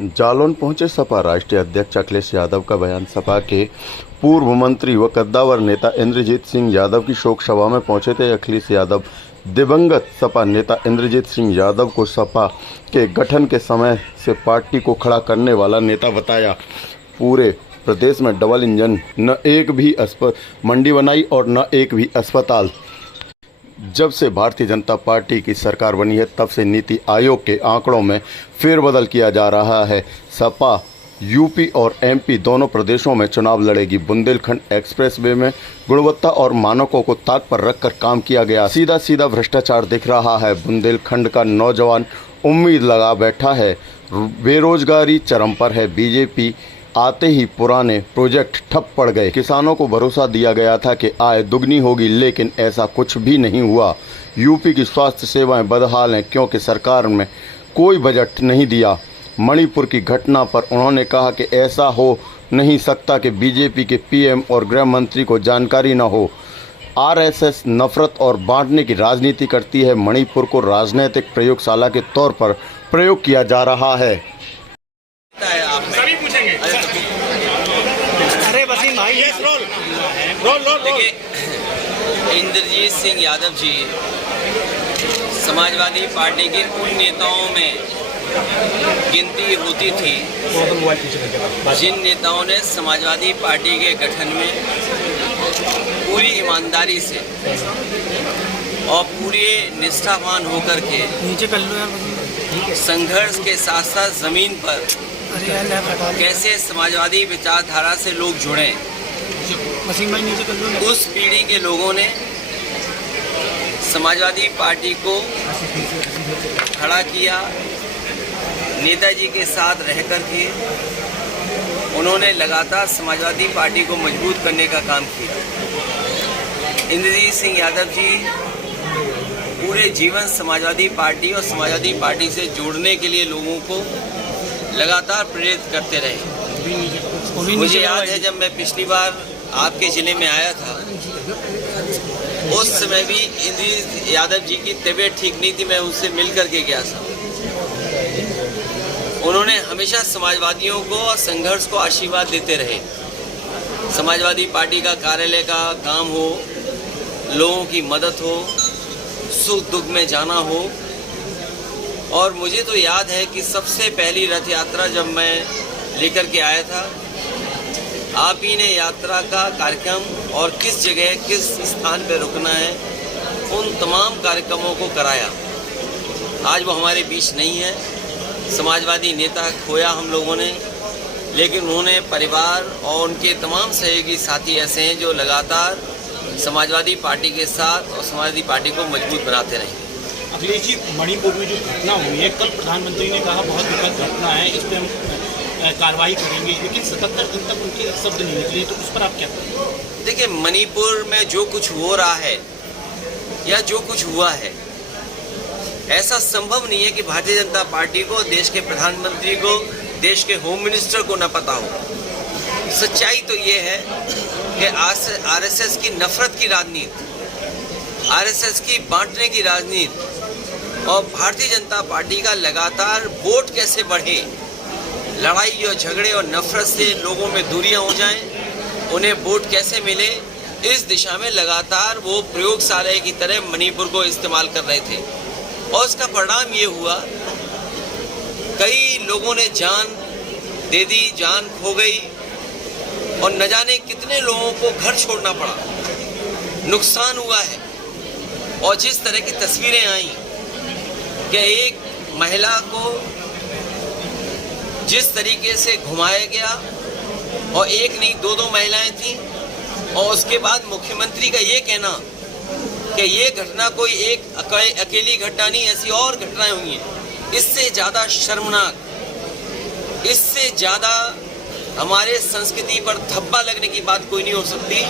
जालौन पहुंचे सपा राष्ट्रीय अध्यक्ष अखिलेश यादव का बयान। सपा के पूर्व मंत्री व कद्दावर नेता इंद्रजीत सिंह यादव की शोक सभा में पहुंचे थे। अखिलेश यादव दिवंगत सपा नेता इंद्रजीत सिंह यादव को सपा के गठन के समय से पार्टी को खड़ा करने वाला नेता बताया। पूरे प्रदेश में डबल इंजन, न एक भी मंडी बनाई और न एक भी अस्पताल। जब से भारतीय जनता पार्टी की सरकार बनी है तब से नीति आयोग के आंकड़ों में फेरबदल किया जा रहा है। सपा यूपी और एमपी दोनों प्रदेशों में चुनाव लड़ेगी। बुंदेलखंड एक्सप्रेसवे में गुणवत्ता और मानकों को ताक पर रखकर काम किया गया। सीधा भ्रष्टाचार दिख रहा है। बुंदेलखंड का नौजवान उम्मीद लगा बैठा है। बेरोजगारी चरम पर है। बीजेपी आते ही पुराने प्रोजेक्ट ठप पड़ गए। किसानों को भरोसा दिया गया था कि आय दुगनी होगी, लेकिन ऐसा कुछ भी नहीं हुआ। यूपी की स्वास्थ्य सेवाएं बदहाल हैं क्योंकि सरकार में कोई बजट नहीं दिया। मणिपुर की घटना पर उन्होंने कहा कि ऐसा हो नहीं सकता कि बीजेपी के पीएम और गृह मंत्री को जानकारी न हो। आरएसएस नफरत और बांटने की राजनीति करती है। मणिपुर को राजनीतिक प्रयोगशाला के तौर पर प्रयोग किया जा रहा है। सभी पूछेंगे। अरे वसीम भाई, देखिए, इंद्रजीत सिंह यादव जी समाजवादी पार्टी के उन नेताओं में गिनती होती थी जिन नेताओं ने समाजवादी पार्टी के गठन में पूरी ईमानदारी से और पूरे निष्ठावान होकर के नीचे कर लो यार। संघर्ष के साथ साथ जमीन पर कैसे समाजवादी विचारधारा से लोग जुड़े, नीचे कर लो। उस पीढ़ी के लोगों ने समाजवादी पार्टी को खड़ा किया। नेताजी के साथ रह कर के उन्होंने लगातार समाजवादी पार्टी को मजबूत करने का काम किया। इंद्रजीत सिंह यादव जी पूरे जीवन समाजवादी पार्टी और समाजवादी पार्टी से जोड़ने के लिए लोगों को लगातार प्रेरित करते रहे। मुझे याद है जब मैं पिछली बार आपके ज़िले में आया था, उस समय भी इंद्रजीत यादव जी की तबीयत ठीक नहीं थी। मैं उनसे मिल कर के गया था। उन्होंने हमेशा समाजवादियों को और संघर्ष को आशीर्वाद देते रहे। समाजवादी पार्टी का कार्यालय का काम हो, लोगों की मदद हो, सुख दुख में जाना हो। और मुझे तो याद है कि सबसे पहली रथ यात्रा जब मैं लेकर के आया था, आप ही ने यात्रा का कार्यक्रम और किस जगह किस स्थान पर रुकना है, उन तमाम कार्यक्रमों को कराया। आज वो हमारे बीच नहीं है। समाजवादी नेता खोया हम लोगों ने, लेकिन उन्होंने परिवार और उनके तमाम सहयोगी साथी ऐसे हैं जो लगातार समाजवादी पार्टी के साथ और समाजवादी पार्टी को मजबूत बनाते रहे। अखिलेश जी, मणिपुर में जो घटना हुई है, कल प्रधानमंत्री ने कहा बहुत दुखद घटना है, इस पर हम कार्रवाई करेंगे, लेकिन 77 दिन तक उनके शब्द नहीं निकले, तो उस पर आप क्या करेंगे? देखिए, मणिपुर में जो कुछ हो रहा है या जो कुछ हुआ है, ऐसा संभव नहीं है कि भारतीय जनता पार्टी को, देश के प्रधानमंत्री को, देश के होम मिनिस्टर को न पता हो। सच्चाई तो ये है कि आरएसएस की नफरत की राजनीति, आरएसएस की बांटने की राजनीति और भारतीय जनता पार्टी का लगातार वोट कैसे बढ़े, लड़ाई और झगड़े और नफरत से लोगों में दूरियां हो जाएं, उन्हें वोट कैसे मिले, इस दिशा में लगातार वो प्रयोगशाला की तरह मणिपुर को इस्तेमाल कर रहे थे। और उसका परिणाम ये हुआ, कई लोगों ने जान दे दी, जान खो गई और न जाने कितने लोगों को घर छोड़ना पड़ा, नुकसान हुआ है। और जिस तरह की तस्वीरें आई कि एक महिला को जिस तरीके से घुमाया गया, और एक नहीं दो महिलाएं थीं, और उसके बाद मुख्यमंत्री का ये कहना कि ये घटना कोई एक अकेली घटना नहीं, ऐसी और घटनाएं हुई हैं। इससे ज़्यादा शर्मनाक, इससे ज़्यादा हमारे संस्कृति पर धब्बा लगने की बात कोई नहीं हो सकती,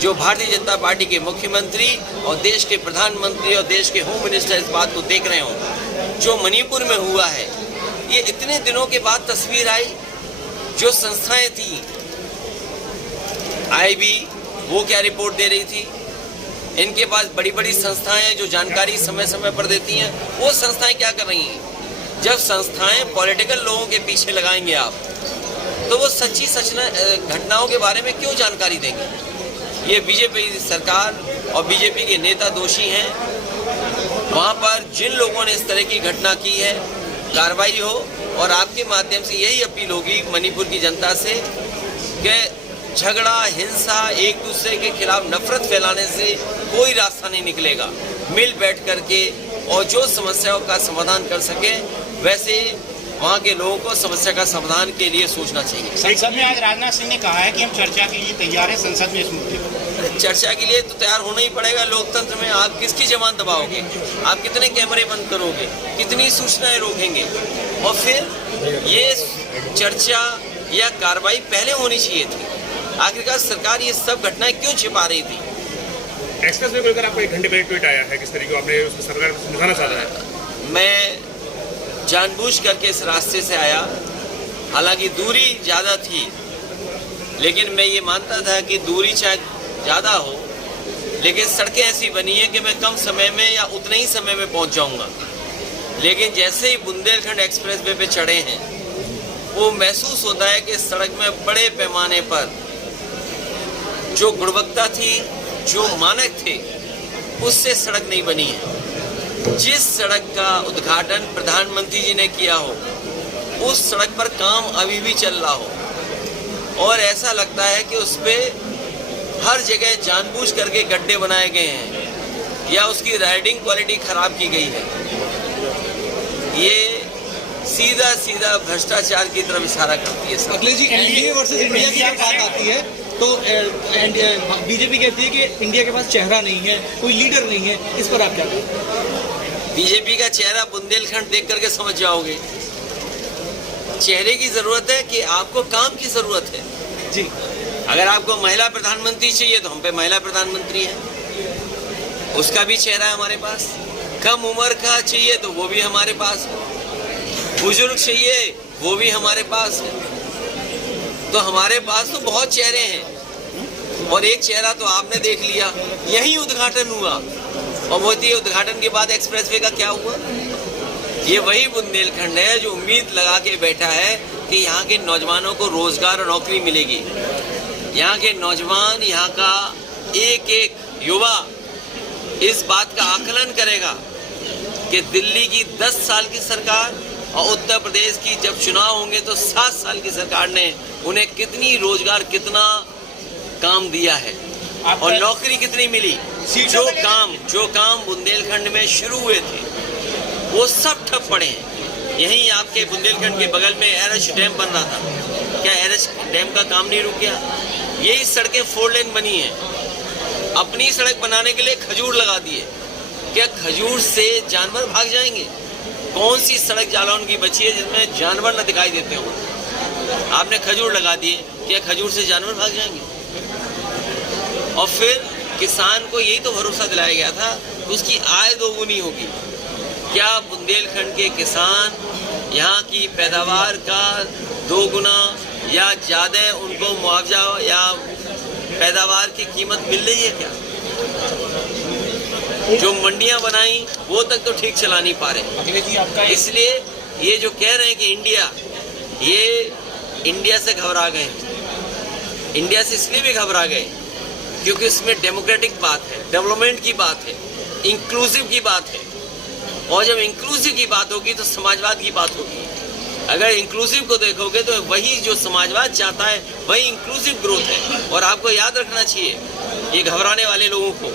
जो भारतीय जनता पार्टी के मुख्यमंत्री और देश के प्रधानमंत्री और देश के होम मिनिस्टर इस बात को देख रहे हों। जो मणिपुर में हुआ है, ये इतने दिनों के बाद तस्वीर आई। जो संस्थाएं थी, आईबी, वो क्या रिपोर्ट दे रही थी, इनके पास बड़ी बड़ी संस्थाएं जो जानकारी समय समय पर देती हैं, वो संस्थाएं क्या कर रही हैं? जब संस्थाएं पॉलिटिकल लोगों के पीछे लगाएंगे आप, तो वो सच्ची घटनाओं के बारे में क्यों जानकारी देंगे? ये बीजेपी सरकार और बीजेपी के नेता दोषी हैं। वहाँ पर जिन लोगों ने इस तरह की घटना की है, कार्रवाई हो। और आपके माध्यम से यही अपील होगी मणिपुर की जनता से कि झगड़ा, हिंसा, एक दूसरे के खिलाफ नफरत फैलाने से कोई रास्ता नहीं निकलेगा। मिल बैठ करके और जो समस्याओं का समाधान कर सके, वैसे वहाँ के लोगों को समस्या का समाधान के लिए सोचना चाहिए। संसद में आज राजनाथ सिंह ने कहा है कि हम चर्चा के लिए तैयार हैं संसद में इस मुद्दे पर। चर्चा के लिए तो तैयार होना ही पड़ेगा। लोकतंत्र में आप किसकी जबान दबाओगे? आप कितने कैमरे बंद करोगे? कितनी सूचनाएं रोकेंगे? और फिर ये चर्चा या कार्रवाई पहले होनी चाहिए थी। आखिरकार सरकार ये सब घटनाएं क्यों छिपा रही थी? एक्सप्रेस वे को लेकर आपको 1 घंटे पहले ट्वीट आया है, किस तरीके को आपने उसको सरकार को समझाना चाह रहा है? मैं जानबूझ करके इस रास्ते से आया, हालांकि दूरी ज़्यादा थी, लेकिन मैं ये मानता था कि दूरी चाहे ज़्यादा हो, लेकिन सड़कें ऐसी बनी हैं कि मैं कम समय में या उतने ही समय में पहुंच जाऊंगा। लेकिन जैसे ही बुंदेलखंड एक्सप्रेस वे पे चढ़े हैं, वो महसूस होता है कि सड़क में बड़े पैमाने पर जो गुणवत्ता थी, जो मानक थे, उससे सड़क नहीं बनी है। जिस सड़क का उद्घाटन प्रधानमंत्री जी ने किया हो, उस सड़क पर काम अभी भी चल रहा हो और ऐसा लगता है कि उस पर हर जगह जानबूझ करके गड्ढे बनाए गए हैं या उसकी राइडिंग क्वालिटी खराब की गई है। ये सीधा सीधा भ्रष्टाचार की तरफ इशारा करती है। Akhilesh ji, NDA versus India की जब बात आती है तो बीजेपी कहती है कि इंडिया के पास चेहरा नहीं है, कोई लीडर नहीं है। इस पर आप क्या कहेंगे? बीजेपी का चेहरा बुंदेलखंड देख करके समझ जाओगे। चेहरे की जरूरत है कि आपको काम की जरूरत है जी। अगर आपको महिला प्रधानमंत्री चाहिए तो हम पे महिला प्रधानमंत्री है, उसका भी चेहरा है हमारे पास। कम उम्र का चाहिए तो वो भी हमारे पास है। बुजुर्ग चाहिए वो भी हमारे पास है। तो हमारे पास तो बहुत चेहरे हैं और एक चेहरा तो आपने देख लिया। यही उद्घाटन हुआ और मोदी उद्घाटन के बाद एक्सप्रेसवे का क्या हुआ? ये वही बुंदेलखंड है जो उम्मीद लगा के बैठा है कि यहाँ के नौजवानों को रोजगार और नौकरी मिलेगी। यहाँ के नौजवान, यहाँ का एक एक युवा इस बात का आकलन करेगा कि दिल्ली की 10 साल की सरकार और उत्तर प्रदेश की जब चुनाव होंगे तो 7 साल की सरकार ने उन्हें कितनी रोजगार, कितना काम दिया है और नौकरी कितनी मिली। जो काम बुंदेलखंड में शुरू हुए थे वो सब ठप पड़े हैं। यहीं आपके बुंदेलखंड के बगल में एरच डैम बन रहा था, क्या एरच डैम का काम नहीं रुक गया? यही सड़कें 4 लेन बनी हैं। अपनी सड़क बनाने के लिए खजूर लगा दिए। क्या खजूर से जानवर भाग जाएंगे? कौन सी सड़क जालौन की बची है जिसमें जानवर न दिखाई देते हो? आपने खजूर लगा दिए, क्या खजूर से जानवर भाग जाएंगे? और फिर किसान को यही तो भरोसा दिलाया गया था उसकी आय दोगुनी होगी। क्या बुंदेलखंड के किसान यहाँ की पैदावार का 2 गुना या ज़्यादा उनको मुआवजा या पैदावार की कीमत मिल रही है क्या? जो मंडियां बनाई वो तक तो ठीक चला नहीं पा रहे। इसलिए ये जो कह रहे हैं कि इंडिया से घबरा गए। इंडिया से इसलिए भी घबरा गए क्योंकि इसमें डेमोक्रेटिक बात है, डेवलपमेंट की बात है, इंक्लूसिव की बात है। और जब इंक्लूसिव की बात होगी तो समाजवाद की बात होगी। अगर इंक्लूसिव को देखोगे तो वही जो समाजवाद चाहता है वही इंक्लूसिव ग्रोथ है। और आपको याद रखना चाहिए ये घबराने वाले लोगों को,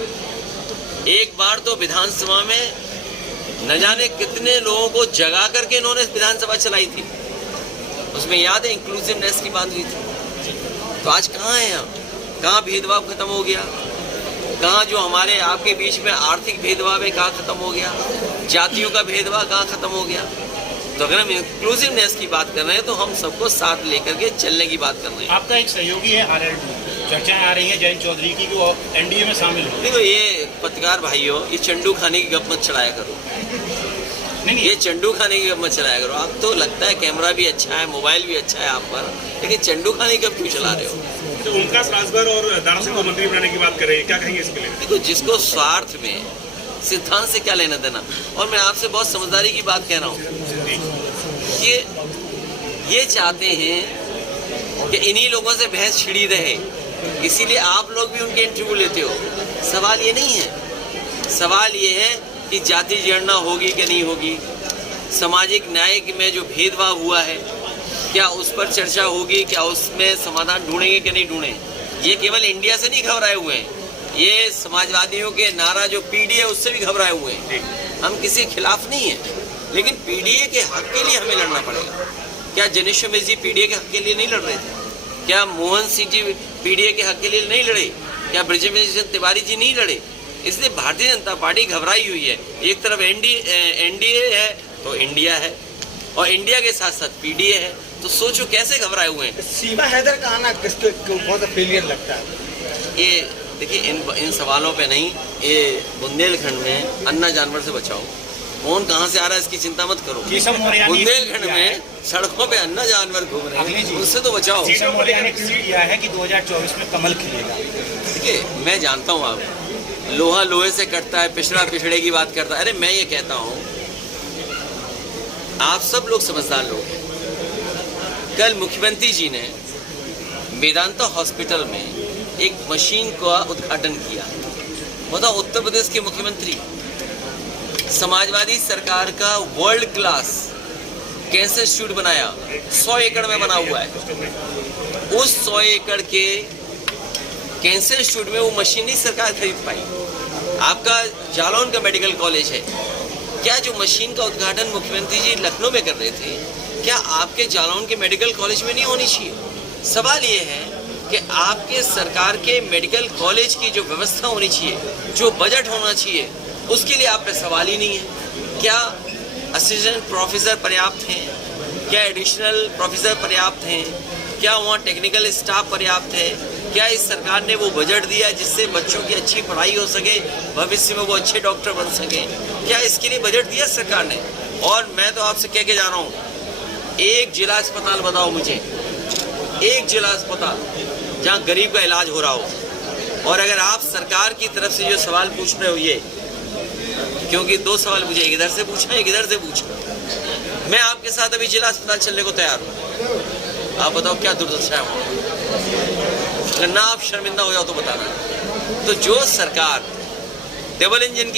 एक बार तो विधानसभा में न जाने कितने लोगों को जगा करके इन्होंने विधानसभा चलाई थी। उसमें याद है इंक्लूसिवनेस की बात हुई थी। तो आज कहाँ है हम? कहाँ भेदभाव खत्म हो गया? कहाँ जो हमारे आपके बीच में आर्थिक भेदभाव है कहाँ खत्म हो गया? जातियों का भेदभाव कहाँ खत्म हो गया? तो अगर हम इंक्लूसिवनेस की बात कर रहे हैं तो हम सबको साथ लेकर के चलने की बात कर रहे हैं। आपका एक सहयोगी है आरएलडी, चर्चाएं आ रही हैं जयंत चौधरी की कि वो एनडीए में शामिल हो। देखो ये पत्रकार भाइयों, ये चंडू खाने की गप मत चलाया करो। नहीं, ये चंडू खाने की गप मत चलाया करो। आप तो लगता है कैमरा भी अच्छा है, मोबाइल भी अच्छा है आप पर, लेकिन चंडू खाने की गप क्यों चला रहे हो? तो ओमकार राजभर और दारा सिंह को मंत्री बनाने की बात कर रही है, क्या कहेंगे इसके लिए? देखो जिसको स्वार्थ में सिद्धांत से क्या लेना देना। और मैं आपसे बहुत समझदारी की बात कह रहा हूँ। देखिए, ये चाहते हैं कि इन्हीं लोगों से बहस छिड़ी रहे, इसीलिए आप लोग भी उनके इंटरव्यू लेते हो। सवाल ये नहीं है, सवाल ये है कि जाति जनगणना होगी कि नहीं होगी, सामाजिक न्याय में जो भेदभाव हुआ है क्या उस पर चर्चा होगी, क्या उसमें समाधान ढूंढेंगे कि नहीं ढूंढे। ये केवल इंडिया से नहीं घबराए हुए हैं, ये समाजवादियों के नारा जो पीडीए उससे भी घबराए हुए हैं। हम किसी के खिलाफ नहीं हैं, लेकिन पीडीए के हक के लिए हमें लड़ना पड़ेगा। क्या जनेश्वर मिश्र जी पीडीए के हक के लिए नहीं लड़ रहे थे? क्या मोहन सिंह जी पीडीए के हक के लिए नहीं लड़े? क्या ब्रजेश तिवारी जी नहीं लड़े? इसलिए भारतीय जनता पार्टी घबराई हुई है। एक तरफ एनडीए है तो इंडिया है, और इंडिया के साथ साथ पीडीए है, तो सोचो कैसे घबराए हुए हैं। सीमा हैदर का आना किसको बहुत फेलियर लगता है? ये देखिए, इन सवालों पे नहीं, ये बुंदेलखंड में अन्ना जानवर से बचाओ। कौन कहाँ से आ रहा है इसकी चिंता मत करो। बुंदेलखंड में सड़कों पे अन्ना जानवर घूम रहे हैं, उससे तो बचाओ। किशन मोरिया ने ट्वीट किया है कि 2024 में कमल खिलेगा। देखिए, मैं जानता हूँ आप लोहा लोहे से कटता है, पिछड़ा पिछड़े की बात करता है। अरे मैं ये कहता हूँ, आप सब लोग समझदार लोग हैं। कल मुख्यमंत्री जी ने वेदांता हॉस्पिटल में एक मशीन का उद्घाटन किया। बताओ, उत्तर प्रदेश के मुख्यमंत्री समाजवादी सरकार का वर्ल्ड क्लास कैंसर इंस्टीट्यूट बनाया, 100 एकड़ में बना हुआ है। उस 100 एकड़ के कैंसर इंस्टीट्यूट में वो मशीन नहीं सरकार खरीद पाई। आपका जालौन का मेडिकल कॉलेज है, क्या जो मशीन का उद्घाटन मुख्यमंत्री जी लखनऊ में कर रहे थे, क्या आपके जालौन के मेडिकल कॉलेज में नहीं होनी चाहिए? सवाल ये है कि आपके सरकार के मेडिकल कॉलेज की जो व्यवस्था होनी चाहिए, जो बजट होना चाहिए, उसके लिए आप पे सवाल ही नहीं है। क्या असिस्टेंट प्रोफेसर पर्याप्त हैं? क्या एडिशनल प्रोफेसर पर्याप्त हैं? क्या वहाँ टेक्निकल स्टाफ पर्याप्त है? क्या इस सरकार ने वो बजट दिया है जिससे बच्चों की अच्छी पढ़ाई हो सके, भविष्य में वो अच्छे डॉक्टर बन सके? क्या इसके लिए बजट दिया सरकार ने? और मैं तो आपसे कह के जा रहा हूँ, एक जिला अस्पताल बताओ मुझे, एक जिला अस्पताल जहाँ गरीब का इलाज हो रहा हो। और अगर आप सरकार की तरफ से जो सवाल पूछ रहे हो, ये क्योंकि 2 सवाल मुझे एक इधर से पूछा, एक इधर से पूछा, मैं आपके साथ अभी जिला अस्पताल चलने को तैयार हूँ। आप बताओ क्या दुर्दशा है वहाँ? अगर ना आप शर्मिंदा हो जाओ तो बताना। तो जो सरकार डबल इंजन की